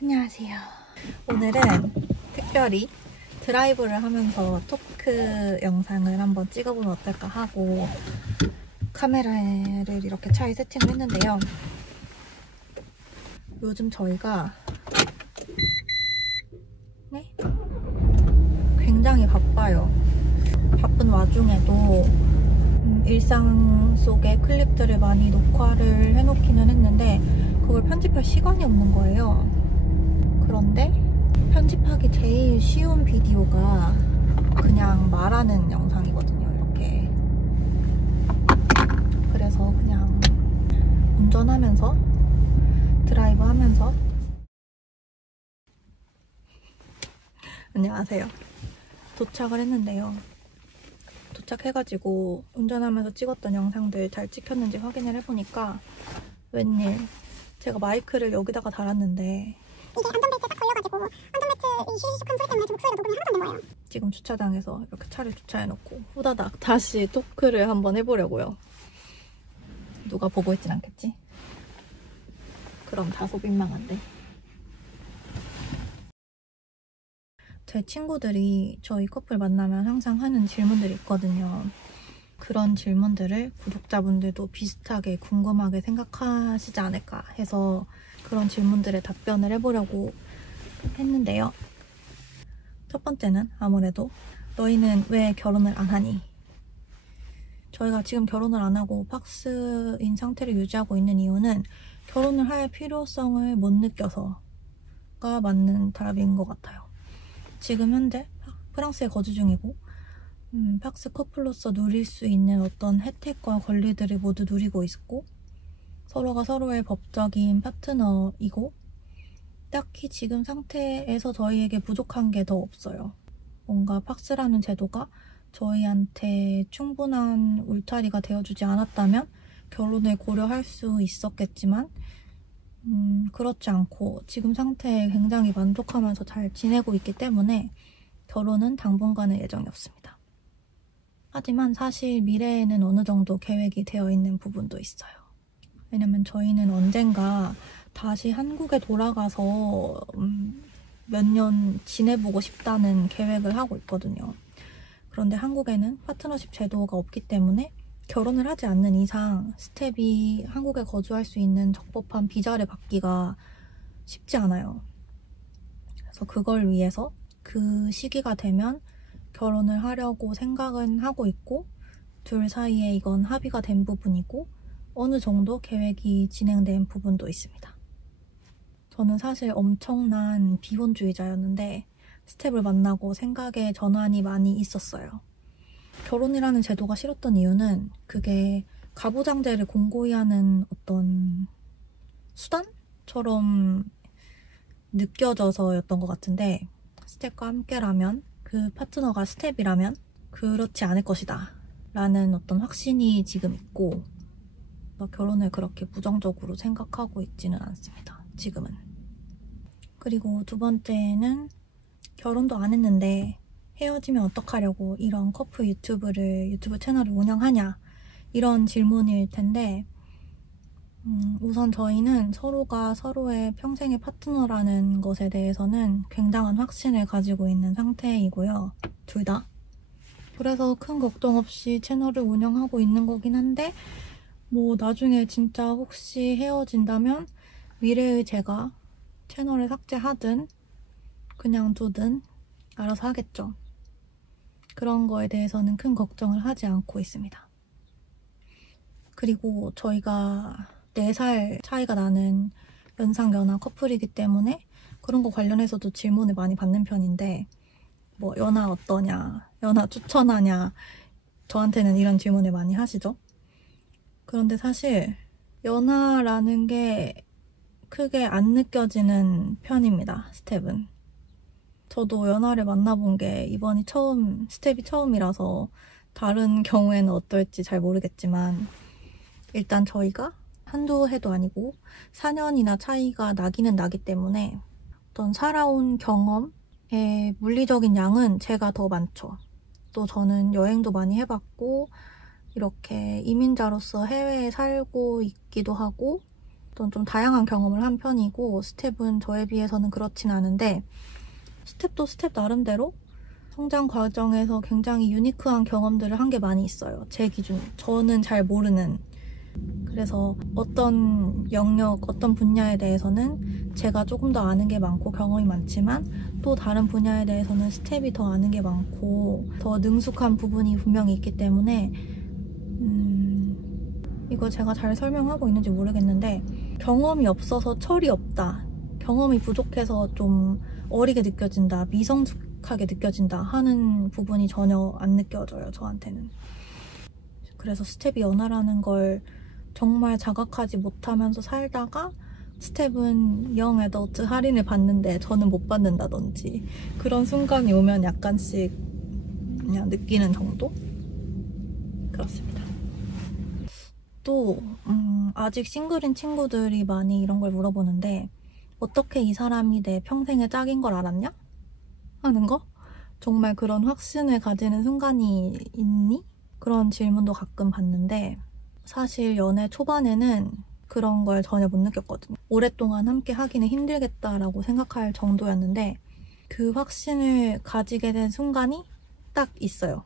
안녕하세요. 오늘은 특별히 드라이브를 하면서 토크 영상을 한번 찍어보면 어떨까 하고 카메라를 이렇게 차에 세팅을 했는데요. 요즘 저희가 굉장히 바빠요. 바쁜 와중에도 일상 속의 클립들을 많이 녹화를 해놓기는 했는데 그걸 편집할 시간이 없는 거예요. 그런데 편집하기 제일 쉬운 비디오가 그냥 말하는 영상이거든요. 이렇게. 그래서 그냥 운전하면서 드라이브 하면서 안녕하세요. 도착을 했는데요. 도착해가지고 운전하면서 찍었던 영상들 잘 찍혔는지 확인을 해보니까 웬일 제가 마이크를 여기다가 달았는데 이게 안전벨트에 딱 걸려가지고 안전벨트 이 슈슉한 소리 때문에 제 목소리가 녹음이 하나도 안 된 거예요. 지금 주차장에서 이렇게 차를 주차해놓고 후다닥 다시 토크를 한번 해보려고요. 누가 보고 있진 않겠지? 그럼 다소 민망한데. 제 친구들이 저희 커플 만나면 항상 하는 질문들이 있거든요. 그런 질문들을 구독자분들도 비슷하게 궁금하게 생각하시지 않을까 해서 그런 질문들에 답변을 해보려고 했는데요. 첫 번째는 아무래도 너희는 왜 결혼을 안 하니? 저희가 지금 결혼을 안 하고 팍스인 상태를 유지하고 있는 이유는 결혼을 할 필요성을 못 느껴서가 맞는 답인 것 같아요. 지금 현재 프랑스에 거주 중이고 팍스 커플로서 누릴 수 있는 어떤 혜택과 권리들을 모두 누리고 있고 서로가 서로의 법적인 파트너이고 딱히 지금 상태에서 저희에게 부족한 게 더 없어요. 뭔가 팍스라는 제도가 저희한테 충분한 울타리가 되어주지 않았다면 결혼을 고려할 수 있었겠지만 그렇지 않고 지금 상태에 굉장히 만족하면서 잘 지내고 있기 때문에 결혼은 당분간은 예정이 없습니다. 하지만 사실 미래에는 어느 정도 계획이 되어 있는 부분도 있어요. 왜냐면 저희는 언젠가 다시 한국에 돌아가서 몇 년 지내보고 싶다는 계획을 하고 있거든요. 그런데 한국에는 파트너십 제도가 없기 때문에 결혼을 하지 않는 이상 스텝이 한국에 거주할 수 있는 적법한 비자를 받기가 쉽지 않아요. 그래서 그걸 위해서 그 시기가 되면 결혼을 하려고 생각은 하고 있고 둘 사이에 이건 합의가 된 부분이고 어느 정도 계획이 진행된 부분도 있습니다. 저는 사실 엄청난 비혼주의자였는데 스텝을 만나고 생각의 전환이 많이 있었어요. 결혼이라는 제도가 싫었던 이유는 그게 가부장제를 공고히 하는 어떤 수단처럼 느껴져서였던 것 같은데 스텝과 함께라면 그 파트너가 스텝이라면 그렇지 않을 것이다 라는 어떤 확신이 지금 있고 결혼을 그렇게 부정적으로 생각하고 있지는 않습니다. 지금은. 그리고 두 번째는 결혼도 안 했는데 헤어지면 어떡하려고 이런 커플 유튜브 채널을 운영하냐 이런 질문일 텐데 우선 저희는 서로가 서로의 평생의 파트너라는 것에 대해서는 굉장한 확신을 가지고 있는 상태이고요. 둘 다. 그래서 큰 걱정 없이 채널을 운영하고 있는 거긴 한데 뭐 나중에 진짜 혹시 헤어진다면 미래의 제가 채널을 삭제하든 그냥 두든 알아서 하겠죠. 그런 거에 대해서는 큰 걱정을 하지 않고 있습니다. 그리고 저희가 4살 차이가 나는 연상연하 커플이기 때문에 그런 거 관련해서도 질문을 많이 받는 편인데 뭐 연하 어떠냐, 연하 추천하냐 저한테는 이런 질문을 많이 하시죠. 그런데 사실 연하라는 게 크게 안 느껴지는 편입니다. 스텝은. 저도 연하를 만나본 게 이번이 스텝이 처음이라서 다른 경우에는 어떨지 잘 모르겠지만 일단 저희가 한두 해도 아니고 4년이나 차이가 나기는 나기 때문에 어떤 살아온 경험의 물리적인 양은 제가 더 많죠. 또 저는 여행도 많이 해봤고 이렇게 이민자로서 해외에 살고 있기도 하고 좀 다양한 경험을 한 편이고 스텝은 저에 비해서는 그렇진 않은데 스텝도 스텝 나름대로 성장 과정에서 굉장히 유니크한 경험들을 한 게 많이 있어요. 제 기준. 저는 잘 모르는. 그래서 어떤 영역, 어떤 분야에 대해서는 제가 조금 더 아는 게 많고 경험이 많지만 또 다른 분야에 대해서는 스텝이 더 아는 게 많고 더 능숙한 부분이 분명히 있기 때문에 이거 제가 잘 설명하고 있는지 모르겠는데 경험이 없어서 철이 없다. 경험이 부족해서 좀 어리게 느껴진다. 미성숙하게 느껴진다 하는 부분이 전혀 안 느껴져요. 저한테는. 그래서 스텝이 연하라는 걸 정말 자각하지 못하면서 살다가 스텝은 영 애더트 할인을 받는데 저는 못 받는다든지 그런 순간이 오면 약간씩 그냥 느끼는 정도? 그렇습니다. 또 아직 싱글인 친구들이 많이 이런 걸 물어보는데 어떻게 이 사람이 내 평생의 짝인 걸 알았냐? 하는 거? 정말 그런 확신을 가지는 순간이 있니? 그런 질문도 가끔 받는데 사실 연애 초반에는 그런 걸 전혀 못 느꼈거든요. 오랫동안 함께 하기는 힘들겠다라고 생각할 정도였는데 그 확신을 가지게 된 순간이 딱 있어요.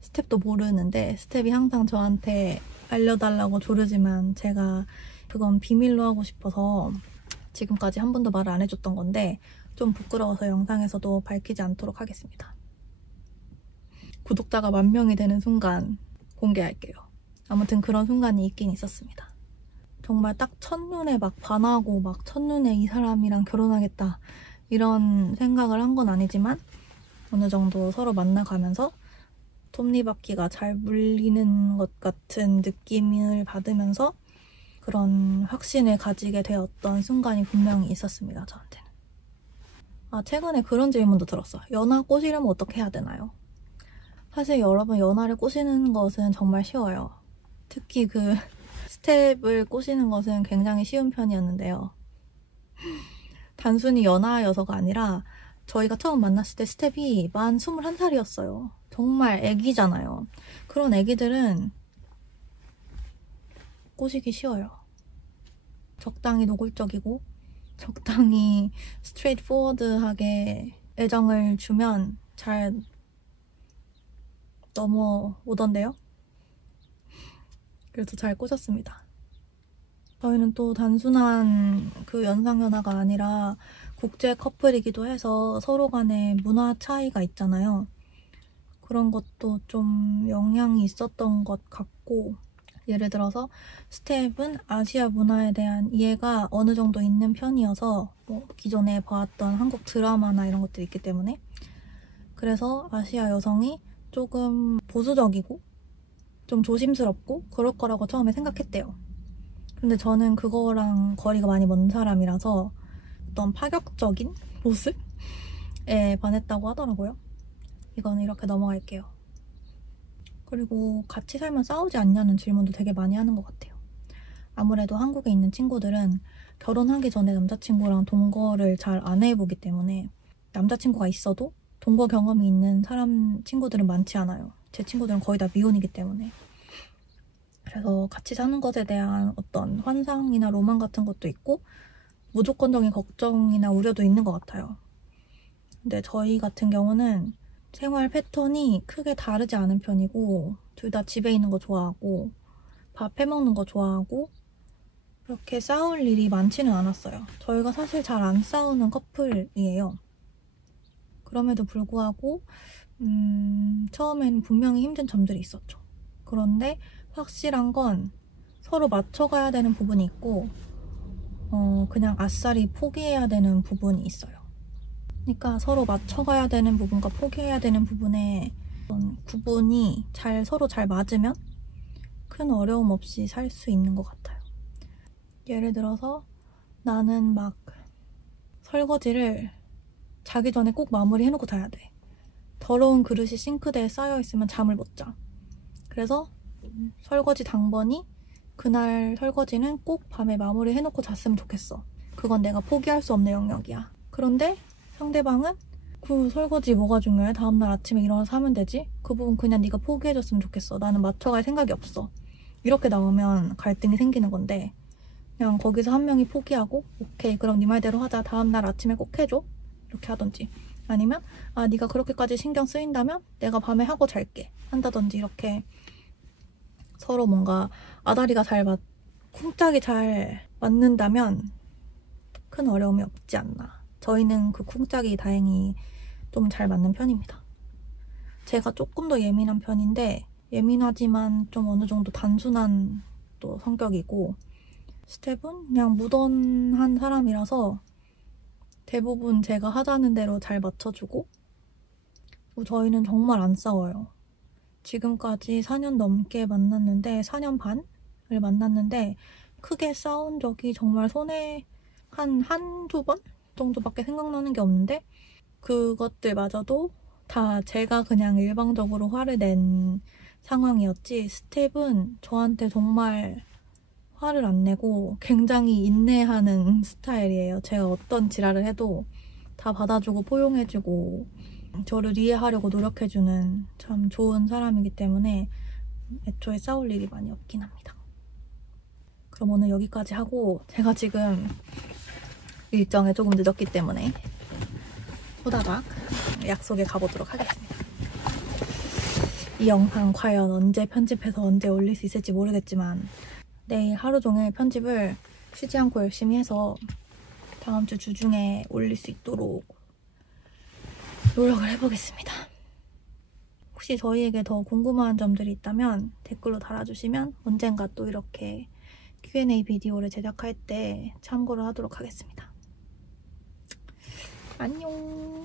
스텝도 모르는데 스텝이 항상 저한테 알려달라고 조르지만 제가 그건 비밀로 하고 싶어서 지금까지 한 번도 말을 안 해줬던 건데 좀 부끄러워서 영상에서도 밝히지 않도록 하겠습니다. 구독자가 10,000명이 되는 순간 공개할게요. 아무튼 그런 순간이 있긴 있었습니다. 정말 딱 첫눈에 막 반하고 막 첫눈에 이 사람이랑 결혼하겠다 이런 생각을 한 건 아니지만 어느 정도 서로 만나가면서 톱니바퀴가 잘 물리는 것 같은 느낌을 받으면서 그런 확신을 가지게 되었던 순간이 분명히 있었습니다. 저한테는. 최근에 그런 질문도 들었어요. 연하 꼬시려면 어떻게 해야 되나요? 사실 여러분 연하를 꼬시는 것은 정말 쉬워요. 특히 그 스텝을 꼬시는 것은 굉장히 쉬운 편이었는데요. 단순히 연하여서가 아니라 저희가 처음 만났을 때 스텝이 만 21살이었어요. 정말 애기잖아요. 그런 애기들은 꼬시기 쉬워요. 적당히 노골적이고 적당히 스트레이트 포워드하게 애정을 주면 잘 넘어오던데요. 그래서 잘 꼬셨습니다. 저희는 또 단순한 그 연상연하가 아니라 국제 커플이기도 해서 서로 간에 문화 차이가 있잖아요. 그런 것도 좀 영향이 있었던 것 같고 예를 들어서 스텝은 아시아 문화에 대한 이해가 어느 정도 있는 편이어서 기존에 봐왔던 한국 드라마나 이런 것들이 있기 때문에 그래서 아시아 여성이 조금 보수적이고 좀 조심스럽고 그럴 거라고 처음에 생각했대요. 근데 저는 그거랑 거리가 많이 먼 사람이라서 어떤 파격적인 모습에 반했다고 하더라고요. 이거는 이렇게 넘어갈게요. 그리고 같이 살면 싸우지 않냐는 질문도 되게 많이 하는 것 같아요. 아무래도 한국에 있는 친구들은 결혼하기 전에 남자친구랑 동거를 잘 안 해보기 때문에 남자친구가 있어도 동거 경험이 있는 친구들은 많지 않아요. 제 친구들은 거의 다 미혼이기 때문에. 그래서 같이 사는 것에 대한 어떤 환상이나 로망 같은 것도 있고 무조건적인 걱정이나 우려도 있는 것 같아요. 근데 저희 같은 경우는 생활 패턴이 크게 다르지 않은 편이고 둘 다 집에 있는 거 좋아하고 밥 해먹는 거 좋아하고 그렇게 싸울 일이 많지는 않았어요. 저희가 사실 잘 안 싸우는 커플이에요. 그럼에도 불구하고 처음에는 분명히 힘든 점들이 있었죠. 그런데 확실한 건 서로 맞춰가야 되는 부분이 있고 그냥 아싸리 포기해야 되는 부분이 있어요. 그러니까 서로 맞춰가야 되는 부분과 포기해야 되는 부분의 구분이 서로 잘 맞으면 큰 어려움 없이 살 수 있는 것 같아요. 예를 들어서 나는 막 설거지를 자기 전에 꼭 마무리해놓고 자야 돼. 더러운 그릇이 싱크대에 쌓여있으면 잠을 못 자. 그래서 설거지 당번이 그날 설거지는 꼭 밤에 마무리해놓고 잤으면 좋겠어. 그건 내가 포기할 수 없는 영역이야. 그런데 상대방은 그 설거지 뭐가 중요해? 다음날 아침에 일어나서 하면 되지? 그 부분 그냥 네가 포기해줬으면 좋겠어. 나는 맞춰갈 생각이 없어. 이렇게 나오면 갈등이 생기는 건데 그냥 거기서 한 명이 포기하고 오케이 그럼 네 말대로 하자. 다음날 아침에 꼭 해줘. 이렇게 하던지 아니면 아 네가 그렇게까지 신경 쓰인다면 내가 밤에 하고 잘게 한다든지 이렇게 서로 뭔가 아다리가 쿵짝이 잘 맞는다면 큰 어려움이 없지 않나. 저희는 그 쿵짝이 다행히 좀 잘 맞는 편입니다. 제가 조금 더 예민한 편인데 예민하지만 좀 어느 정도 단순한 또 성격이고 스텝은 그냥 무던한 사람이라서 대부분 제가 하자는 대로 잘 맞춰주고 저희는 정말 안 싸워요. 지금까지 4년 넘게 만났는데 4년 반을 만났는데 크게 싸운 적이 정말 손에 한두 번 정도밖에 생각나는 게 없는데 그것들마저도 다 제가 그냥 일방적으로 화를 낸 상황이었지 스텝은 저한테 정말 화를 안 내고 굉장히 인내하는 스타일이에요. 제가 어떤 지랄을 해도 다 받아주고 포용해주고 저를 이해하려고 노력해주는 참 좋은 사람이기 때문에 애초에 싸울 일이 많이 없긴 합니다. 그럼 오늘 여기까지 하고 제가 지금 일정에 조금 늦었기 때문에 후다닥 약속에 가보도록 하겠습니다. 이 영상 과연 언제 편집해서 언제 올릴 수 있을지 모르겠지만 내일 하루 종일 편집을 쉬지 않고 열심히 해서 다음 주 주중에 올릴 수 있도록 노력을 해보겠습니다. 혹시 저희에게 더 궁금한 점들이 있다면 댓글로 달아주시면 언젠가 또 이렇게 Q&A 비디오를 제작할 때 참고를 하도록 하겠습니다. 안녕.